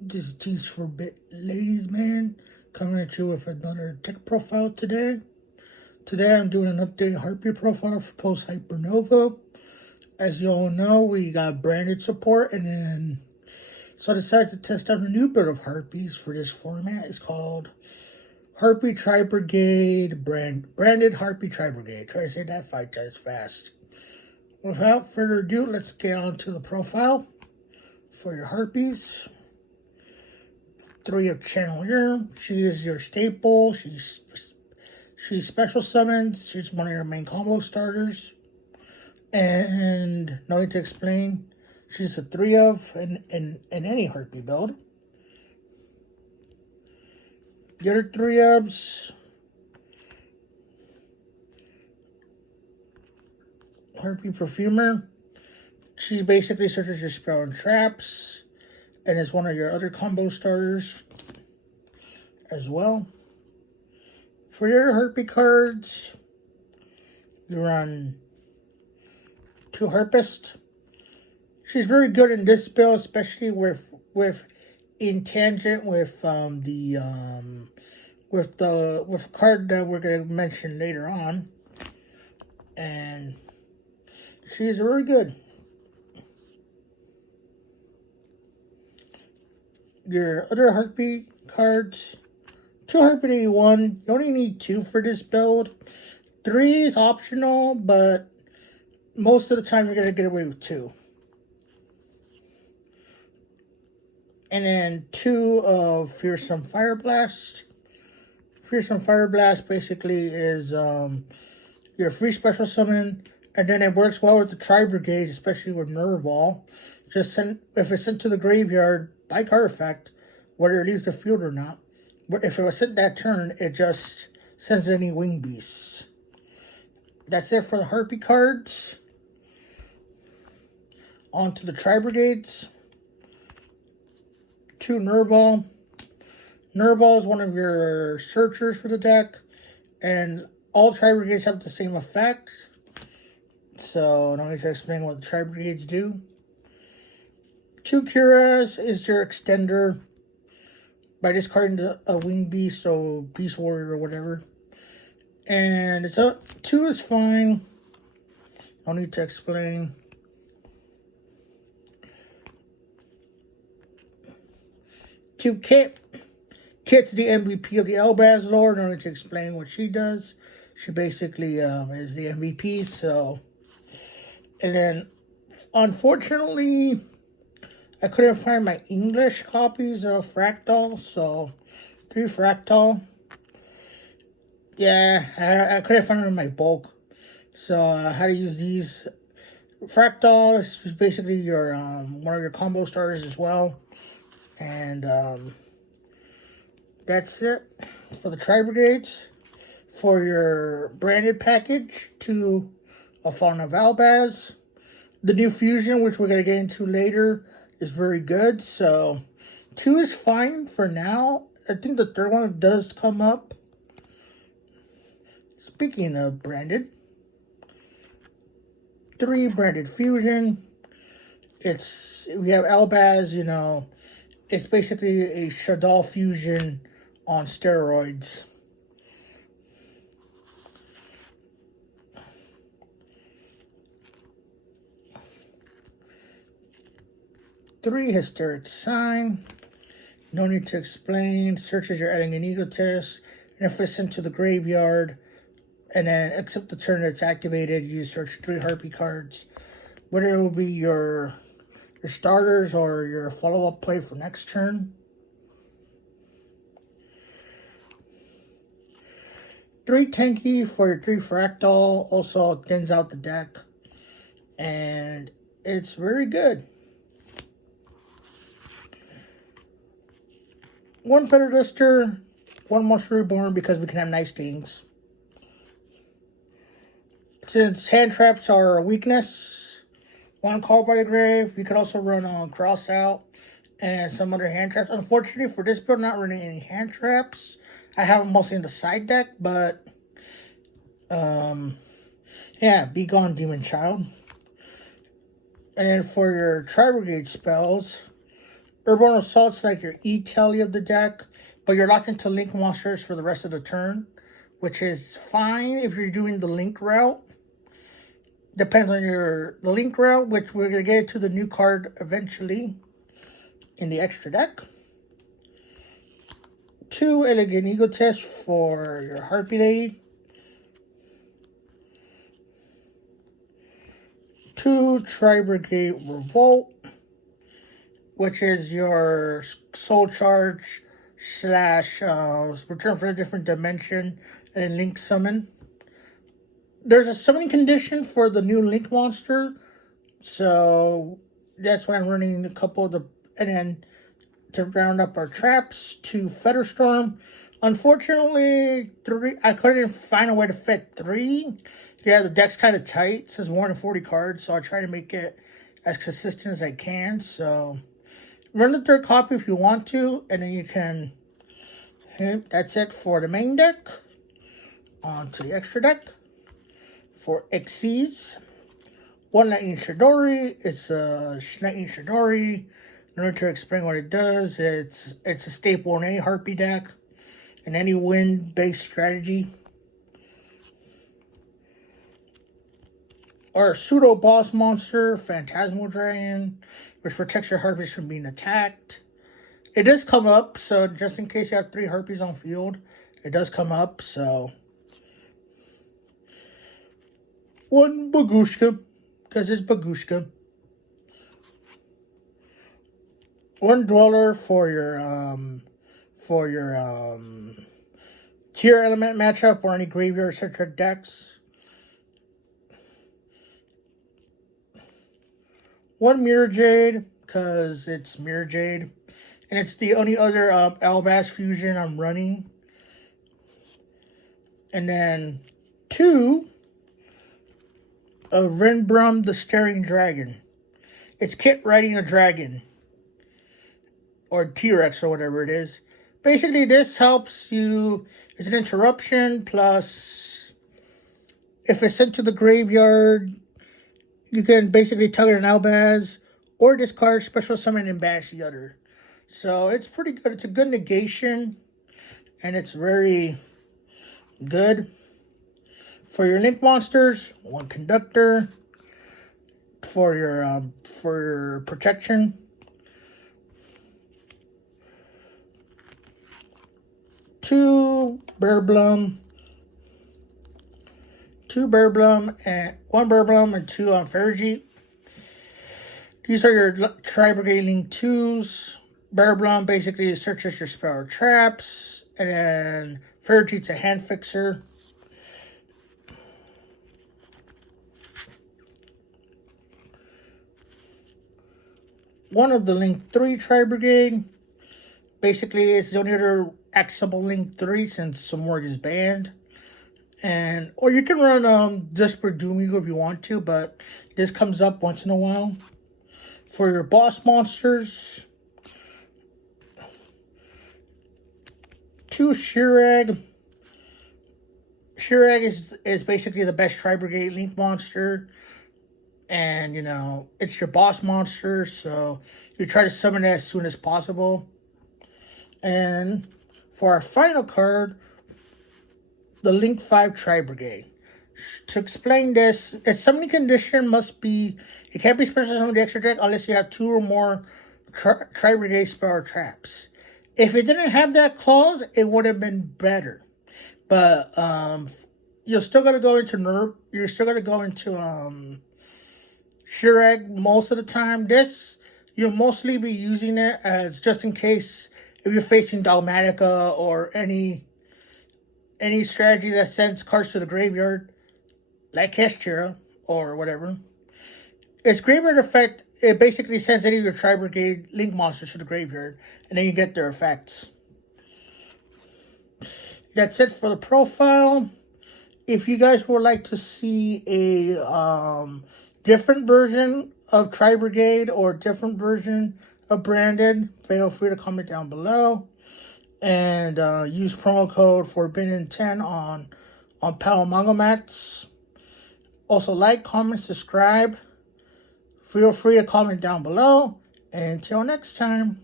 This is Tease for Bit Ladies Man coming at you with another tech profile today. Today I'm doing an updated Harpie profile for post Hypernova. As you all know, we got branded support, and so I decided to test out a new bit of Harpies for this format. It's called Harpie Tribrigade Branded Harpie Tribrigade. Try to say that 5 times fast. Without further ado, let's get on to the profile for your Harpies. 3 of channel here. She is your staple. She's special summons. She's one of your main combo starters. And no need to explain. She's a 3 of in any Harpie build. The other 3 ofs. Harpie Perfumer. She basically searches your spell and traps, and is one of your other combo starters as well. For your Harpie cards, you run 2 Harpist. She's very good in this build, especially with in tangent with a card that we're gonna mention later on, and she's very good. Your other Harpie cards, 2 Harpie 81. You only need 2 for this build. 3 is optional, but most of the time you're going to get away with 2. And then 2 of Fearsome Fire Blast. Fearsome Fire Blast basically is your free special summon, and then it works well with the Tribrigades, especially with Nervall. If it's sent to the graveyard by card effect, whether it leaves the field or not. But if it was sent that turn, it just sends any wing beasts. That's it for the Harpie cards. On to the Tribrigades. 2 Nervall. Nervall is one of your searchers for the deck, and all Tribrigades have the same effect. So, no need to explain what the Tribrigades do. 2 Curas is your extender by discarding a wing beast or beast warrior or whatever. And 2 is fine. No need to explain. 2 Kitt. Kitt's the MVP of the Alabaz lore. No need to explain what she does. She basically is the MVP. So, and then unfortunately, I couldn't find my English copies of Fractal, so 3 Fractal. Yeah, I couldn't find them in my bulk, so I had to use these. Fractal is basically your one of your combo starters as well, and that's it for the Tribrigades. For your branded package, 2 of Fauna of Alabaz. The new fusion, which we're going to get into later, is very good. So 2 is fine for now. I think the 3rd one does come up. Speaking of branded, 3 branded fusion. We have Alabaz, you know, it's basically a Shaddoll fusion on steroids. Three Hysteric Sign. No need to explain. Searches your adding an egotist, and if it's sent to the graveyard, and then except the turn it's activated, you search 3 Harpie cards. Whether it will be your starters or your follow-up play for next turn. 3 Tanky for your 3 Fractal. Also thins out the deck, and it's very good. 1 Feather Duster, 1 Monster Reborn, because we can have nice things. Since hand traps are a weakness, 1 Call by the Grave. You could also run on Cross Out and some other hand traps. Unfortunately, for this build, not running any hand traps. I have them mostly in the side deck, but yeah, Be Gone, Demon Child. And then for your Tribrigade spells, Urban Assault's like your E-Telly of the deck, but you're locked into Link monsters for the rest of the turn, which is fine if you're doing the Link route. Depends on the Link route, which we're going to get to the new card eventually in the extra deck. 2 Elegant Egotist for your Harpie Lady. 2 Tribrigade Revolt, which is your Soul Charge / return for a different dimension and Link summon. There's a summoning condition for the new Link monster, so that's why I'm running a couple of and then to round up our traps, 2 Featherstorm. Unfortunately, 3. I couldn't find a way to fit 3. Yeah, the deck's kind of tight. So it's more than 40 cards, so I try to make it as consistent as I can. So run the 3rd copy if you want to, and then you can. That's it for the main deck. On to the extra deck. For Xyz, 1 Lightning Chidori. It's a Lightning Chidori. In order to explain what it does, it's a staple in any Harpie deck and any wind-based strategy. Our pseudo boss monster, Phantasmal Dragon, which protects your Harpies from being attacked. It does come up, so just in case you have 3 Harpies on field, it does come up, so. 1 Bagushka, because it's Bagushka. 1 Dweller for your tier element matchup or any graveyard centric decks. 1 Mirror Jade, because it's Mirror Jade. And it's the only other Alabaz fusion I'm running. And then 2 Renbrum the Staring Dragon. It's Kitt riding a dragon. Or T-Rex or whatever it is. Basically, this helps you. It's an interruption, plus if it's sent to the graveyard, you can basically target an Alabaz or discard, special summon, and banish the other. So it's pretty good. It's a good negation, and it's very good. For your Link monsters, 1 Conductor. For your protection. 2 Bearblum. 2 Bearblum and 1 Bearblum and 2 on Fergie. These are your Tribrigade Link 2s. Bearblum basically searches your spell or traps. And then Fergie's a hand fixer. One of the Link 3 Tribrigade. Basically, it's the only other accessible Link 3 since Samorg is banned. Or you can run Desperate Doom Eagle if you want to, but this comes up once in a while. For your boss monsters, 2 Shirag. Shirag is basically the best Tribrigade Link monster. And, you know, it's your boss monster, so you try to summon it as soon as possible. And for our final card, the Link 5 Tribrigade. To explain this, its summoning condition must be, it can't be special summoned the extra deck unless you have 2 or more Tribrigade spell or traps. If it didn't have that clause, it would have been better. But you're still gonna go into You're still gonna go into Shirag most of the time. This, you'll mostly be using it as just in case if you're facing Dogmatica or any strategy that sends cards to the graveyard, like Hestia or whatever. Its graveyard effect, it basically sends any of your Tribrigade Link monsters to the graveyard, and then you get their effects. That's it for the profile. If you guys would like to see a different version of Tribrigade or different version of Branded, feel free to comment down below. And use promo code Forbidden10 on Pal Manga Mats. Also like, comment, subscribe. Feel free to comment down below. And until next time.